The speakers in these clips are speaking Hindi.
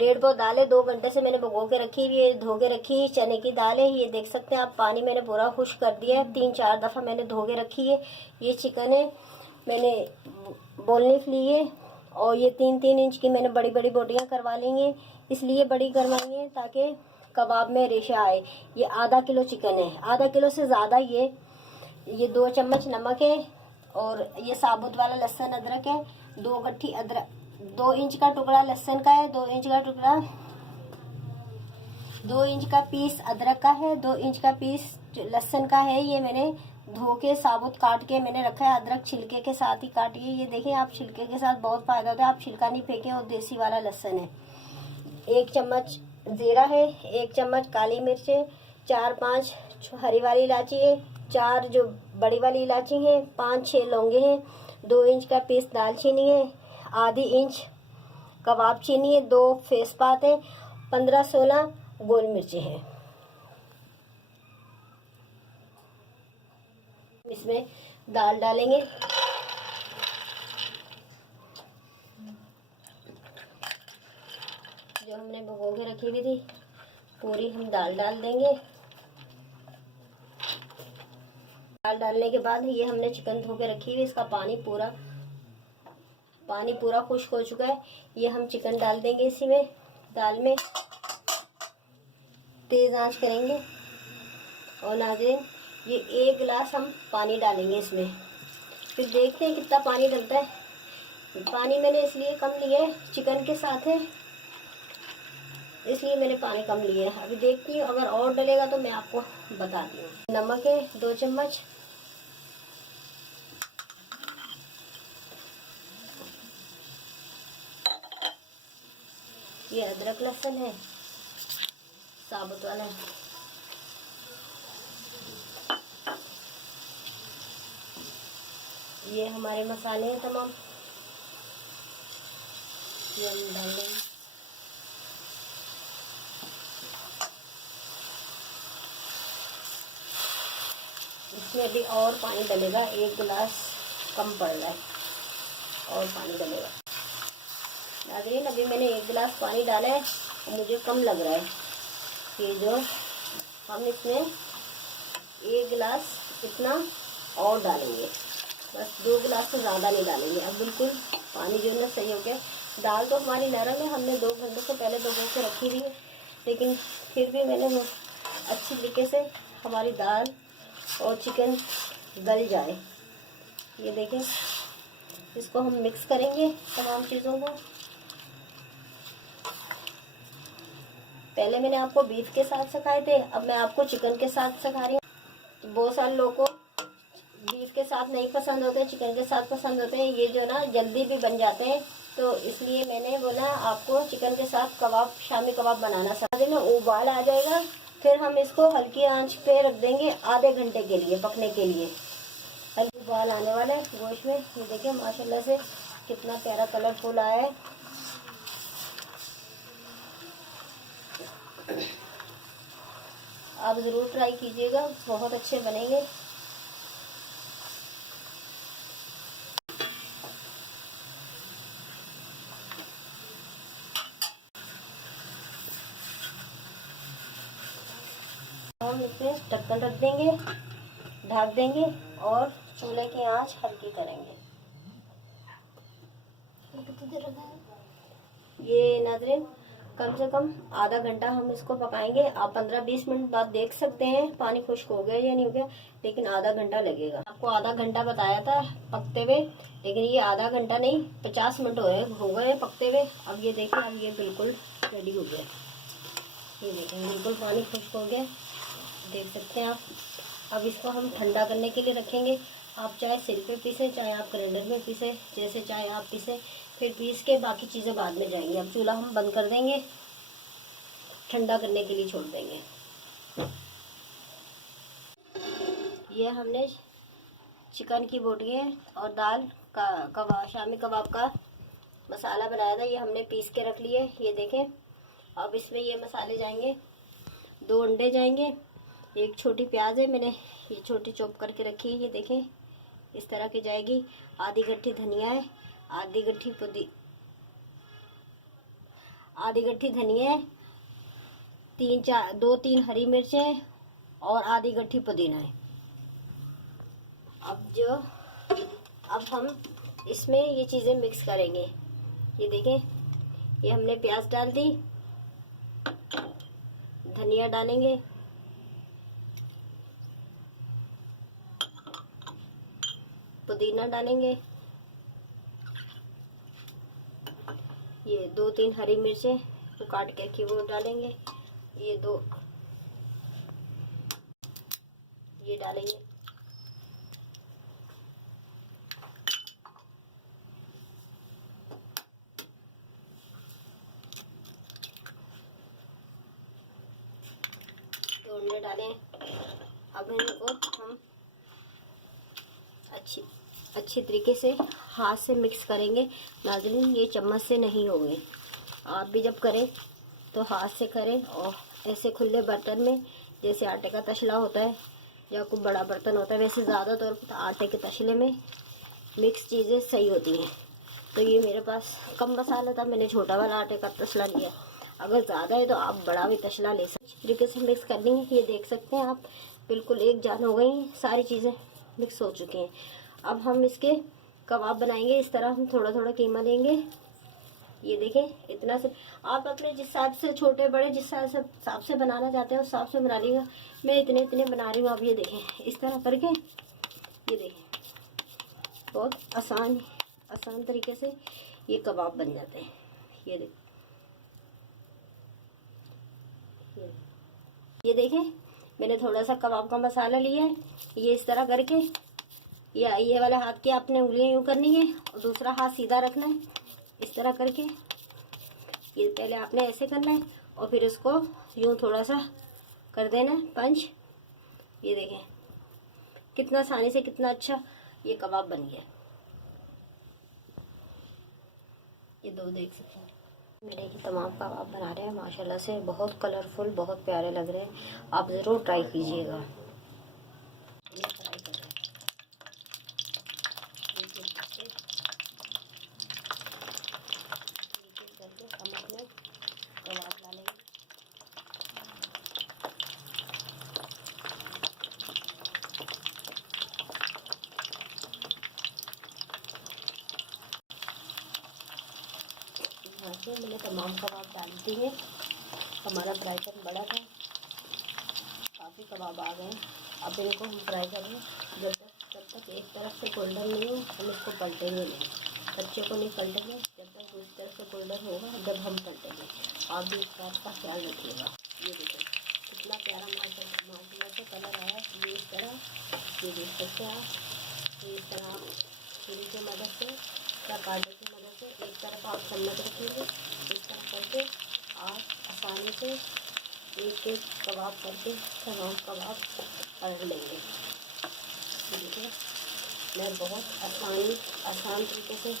डेढ़ पाव दाल है, 2 घंटे से मैंने भिगो के रखी हुई है, धो के रखी चने की दाल है। ये देख सकते हैं आप, पानी मैंने पूरा खुश कर दिया है, 3-4 दफ़ा मैंने धो के रखी है। ये चिकन है, मैंने बोनलेस ली है और ये 3-3 इंच की मैंने बड़ी बड़ी बोटियाँ करवा ली हैं। इसलिए बड़ी करवाई हैं ताकि कबाब में रेशा आए। ये आधा किलो चिकन है, आधा किलो से ज़्यादा। ये 2 चम्मच नमक है और ये साबुत वाला लहसुन अदरक है, 2 गट्ठी अदरक, 2 इंच का टुकड़ा लहसुन का है, 2 इंच का टुकड़ा, 2 इंच का पीस अदरक का है, 2 इंच का पीस लहसुन का है। ये मैंने धो के साबुत काट के मैंने रखा है। अदरक छिलके के साथ ही काटिए। ये देखिए आप, छिलके के साथ बहुत फायदा होता है, आप छिलका नहीं फेंके। और देसी वाला लहसुन है। 1 चम्मच जीरा है, 1 चम्मच काली मिर्च है, 4-5 हरी वाली इलायची है, 4 जो बड़ी वाली इलायची है, 5-6 लौंगे हैं, 2 इंच का पीस दालचीनी है, आधी इंच कबाब चीनी है, 2 तेजपात है, 15-16 गोल मिर्ची है। इसमें दाल डालेंगे। जो हमने भिगो के रखी हुई थी पूरी हम दाल डाल देंगे। दाल डालने के बाद ये हमने चिकन धो के रखी हुई, इसका पानी पूरा खुश्क हो चुका है। ये हम चिकन डाल देंगे इसी में, दाल में तेज आंच करेंगे। और नाज़रीन, ये 1 गिलास हम पानी डालेंगे इसमें। फिर देखते हैं कितना पानी डलता है। पानी मैंने इसलिए कम लिया है, चिकन के साथ है इसलिए मैंने पानी कम लिया है। अभी देखती हूँ, अगर और डलेगा तो मैं आपको बताती हूँ। नमक है 2 चम्मच, ये अदरक लहसुन है साबुत वाला है, ये हमारे मसाले हैं तमाम, ये हम डाल देंगे। इसमें अभी और पानी डलेगा, 1 गिलास कम पड़ रहा है, और पानी डलेगा। नाज़रीन, अभी मैंने 1 गिलास पानी डाला है और मुझे कम लग रहा है। ये जो हम इसमें 1 गिलास इतना और डालेंगे, बस 2 गिलास से ज़्यादा नहीं डालेंगे। अब बिल्कुल पानी जो है ना सही हो गया। दाल तो हमारी नरम है, हमने 2 घंटों से पहले भिगो के रखी हुई है, लेकिन फिर भी मैंने अच्छी तरीके से हमारी दाल और चिकन गल जाए। ये देखें, इसको हम मिक्स करेंगे तमाम चीज़ों को। पहले मैंने आपको बीफ के साथ सिखाए थे, अब मैं आपको चिकन के साथ सिखा रही हूँ। बहुत सारे लोगों को बीफ के साथ नहीं पसंद होते, चिकन के साथ पसंद होते हैं। ये जो ना जल्दी भी बन जाते हैं, तो इसलिए मैंने बोला आपको चिकन के साथ कबाब, शामी कबाब बनाना। साथ में उबाल आ जाएगा, फिर हम इसको हल्की आंच पे रख देंगे आधे घंटे के लिए पकने के लिए। हल्की उबाल आने वाला है गोश्त में। ये देखिए माशाल्लाह से कितना प्यारा कलरफुल आया है। आप ज़रूर ट्राई कीजिएगा, बहुत अच्छे बनेंगे। हम इसमें ढक्कन रख देंगे, ढक देंगे और चूल्हे की आंच हल्की करेंगे। ये नाज़रीन, कम से कम आधा घंटा हम इसको पकाएंगे। आप 15-20 मिनट बाद देख सकते हैं पानी खुश्क हो गया या नहीं हो गया, लेकिन आधा घंटा लगेगा। आपको आधा घंटा बताया था पकते हुए, लेकिन ये आधा घंटा नहीं 50 मिनट हो गए पकते हुए। अब ये देखिए, अब ये बिल्कुल रेडी हो गया। ये देखें बिल्कुल पानी खुश्क हो गया, देख सकते हैं आप। अब इसको हम ठंडा करने के लिए रखेंगे। आप चाहे सिल पे पीसे, चाहे आप ग्राइंडर में पीसे, जैसे चाहे आप पीसे। फिर पीस के बाकी चीज़ें बाद में जाएंगी। अब चूल्हा हम बंद कर देंगे, ठंडा करने के लिए छोड़ देंगे। ये हमने चिकन की बोटियाँ और दाल का शामी कबाब का मसाला बनाया था, ये हमने पीस के रख लिए। ये देखें, अब इसमें ये मसाले जाएंगे। 2 अंडे जाएंगे, 1 छोटी प्याज है, मैंने ये छोटी चॉप करके रखी है। ये देखें इस तरह की जाएगी। आधी गट्ठी धनिया है, आधी गट्ठी धनिया, 2-3 हरी मिर्चें और आधी गट्ठी पुदीना है। अब हम इसमें ये चीज़ें मिक्स करेंगे। ये देखें, ये हमने प्याज डाल दी, धनिया डालेंगे, पुदीना डालेंगे, ये 2-3 हरी मिर्चें तो काट के रखी वो डालेंगे, ये डालेंगे, तो अंडे डालें। अब इनको हम अच्छी तरीके से हाथ से मिक्स करेंगे। नाज़रीन, ये चम्मच से नहीं होंगे, आप भी जब करें तो हाथ से करें और ऐसे खुले बर्तन में, जैसे आटे का तसला होता है या कोई बड़ा बर्तन होता है, वैसे ज़्यादातर आटे के तसले में मिक्स चीज़ें सही होती हैं। तो ये मेरे पास कम मसाला था, मैंने छोटा वाला आटे का तसला लिया। अगर ज़्यादा है तो आप बड़ा भी तसला ले सकते। इस तरीके से मिक्स करनी है। ये देख सकते हैं आप, बिल्कुल एक जान हो गई, सारी चीज़ें मिक्स हो चुकी हैं। अब हम इसके कबाब बनाएंगे। इस तरह हम थोड़ा थोड़ा कीमा लेंगे। ये देखें, इतना से आप अपने जिस हिसाब से, छोटे बड़े जिस हिसाब से बनाना चाहते हैं उस हिसाब से बना लीजिएगा। मैं इतने बना रही हूँ। आप ये देखें, इस तरह करके, ये देखें, बहुत आसान तरीके से ये कबाब बन जाते हैं। ये देखें, मैंने थोड़ा सा कबाब का मसाला लिया है। ये इस तरह करके, ये वाले हाथ की आपने उंगलियां यूँ करनी है और दूसरा हाथ सीधा रखना है। इस तरह करके ये पहले आपने ऐसे करना है और फिर इसको यूँ थोड़ा सा कर देना है पंच। ये देखें कितना आसानी से, कितना अच्छा ये कबाब बन गया। ये दो देख सकते हैं मेरे ये तमाम कबाब बना रहे हैं। माशाल्लाह से बहुत कलरफुल, बहुत प्यारे लग रहे हैं। आप ज़रूर ट्राई कीजिएगा। हम अपने कबाब डालेंगे। यहाँ से मैंने तमाम कबाब डाल दिए। हमारा फ्राई पैन बड़ा था, काफ़ी कबाब आ गए। अब इनको हम फ्राई करेंगे। जब तक एक तरफ से गोल्डन नहीं हो हम इसको पलटेंगे नहीं। बच्चे को नहीं पलटेंगे जब तक दूसरी तरफ से गोल्डन होगा, जब हम पलटेंगे। आप भी इस बात का ख्याल रखिएगा। ये देखिए कितना प्यारा माशाल्लाह से कलर आया। ये इस तरह, ये देख सकते हैं आप। इस तरह आप छुरी की मदद से या कांटे की मदद से एक तरफ आप चम्मच रखेंगे। इस तरह करके आप आसानी से एक कबाब करके तमाम कबाब कर लेंगे। देखिए मैं बहुत आसान तरीके से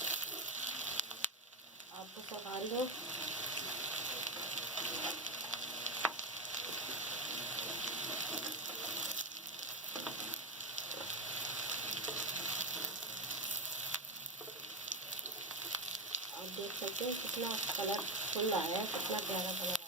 आपको सिखा रही हूँ। आप देख सकते हैं कितना कलरफुल आया है, कितना प्यारा कलर आया है।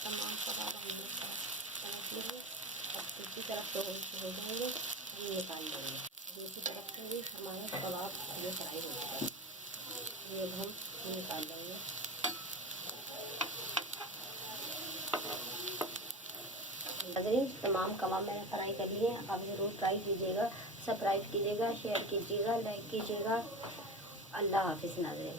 तमाम कबाब हमने तरफ लिए। अब दूसरी तरफ तो हो जाएंगे, हम निकाल देंगे। दूसरी तरफ से भी हमारे कबाब ये फ्राई हो जाएगा। ये हम निकाल देंगे। नाज़रीन, तमाम कबाब मैंने फ्राई कर लिए। आप ज़रूर ट्राई कीजिएगा, सब्सक्राइब कीजिएगा, शेयर कीजिएगा, लाइक कीजिएगा। अल्लाह हाफिज़ नाज़रीन।